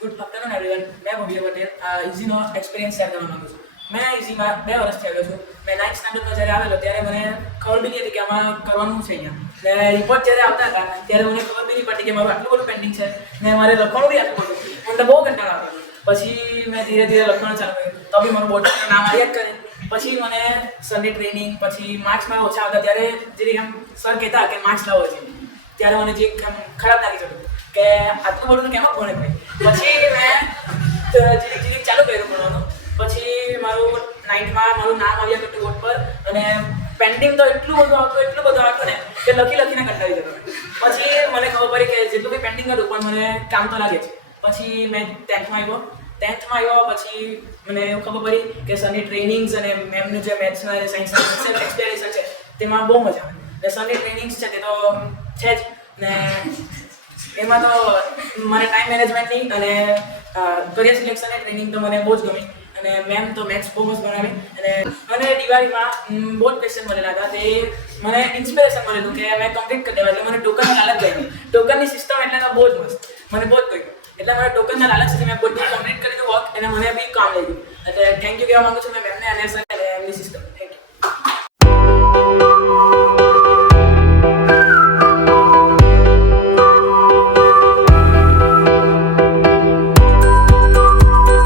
Good afternoon everyone. મેં ભવ્ય Patel ઇઝીનો experience share કરવા માંગુ છું. મેં ઇઝીમાં 2 વર્ષથી આવ્યો છું. મેં 9th સ્ટાન્ડર્ડમાં જ્યારે આવેલો ત્યારે મને ખબર બી નહીં હતી કે આમાં કરવાનું છે અહીંયા. ને રિપોર્ટ જ્યારે આવતા હતા ત્યારે મને ખબર બી નહીં પડી કે મારું આટલું બધું પેન્ડિંગ છે ને મારે લખવાનું બી આટલું બધું. મને તો બહુ કંટાળો આવ્યો. પછી મેં ધીરે ધીરે લખવાનું ચાલુ કર્યું તો બી મારું બોર્ડનું નામ આવ્યા જ કરે. પછી મને સરની ટ્રેનિંગ પછી માર્ક્સમાં ઓછા આવતા ત્યારે જે એમ સર કહેતા કે માર્ક્સ લાવો છે ત્યારે મને જે ખરાબ લાગી જતું કે આટલું બધું કેમ ભણે ભાઈ. પછી મેં ધીરે ચાલુ કર્યું ભણવાનું. પછી મારું 9thમાં મારું નામ આવ્યા કરતું બોર્ડ પર અને પેન્ડિંગ તો એટલું બધું આવતું ને કે લખીને કંટાળી જતો. પછી મને ખબર પડી કે જેટલું બી પેન્ડિંગ હતું પણ મને કામ તો લાગે છે. પછી મેં 10thમાં આવ્યો પછી મને એવું ખબર પડી કે સરની ટ્રેનિંગ્સ અને મેમનું જે મેથ્સના અને સાયન્સના એક્સપ્લેનેશન છે તેમાં બહુ મજા આવે. ને સરની ટ્રેનિંગ્સ છે તે તો છે જ ને એમાં તો મને ટાઈમ મેનેજમેન્ટની અને કરિયર સિલેક્શનની ટ્રેનિંગ તો મને બહુ જ ગમી. અને મેમ તો મેથ્સ બહુ મસ્ત ભણાવી. અને દિવાળીમાં બહુ જ ક્વેશ્ચન મળેલા હતા તે મને ઇન્સ્પિરેશન મળેલું કે મેં કમ્પ્લીટ કરી દેવા. એટલે મને ટોકનની લાલચ ગઈ. ટોકનની સિસ્ટમ એટલે તો બહુ જ મસ્ત મને બહુ જ ગમ્યું. એટલે મને ટોકનના લાલચથી મેં બધું કમ્પ્લીટ કરી દીધું વર્ક અને મને બી કામ લાગ્યું. એટલે થેન્ક યુ કહેવા માગું છું મેં મેમને અને સર અને એમની સિસ્ટમ.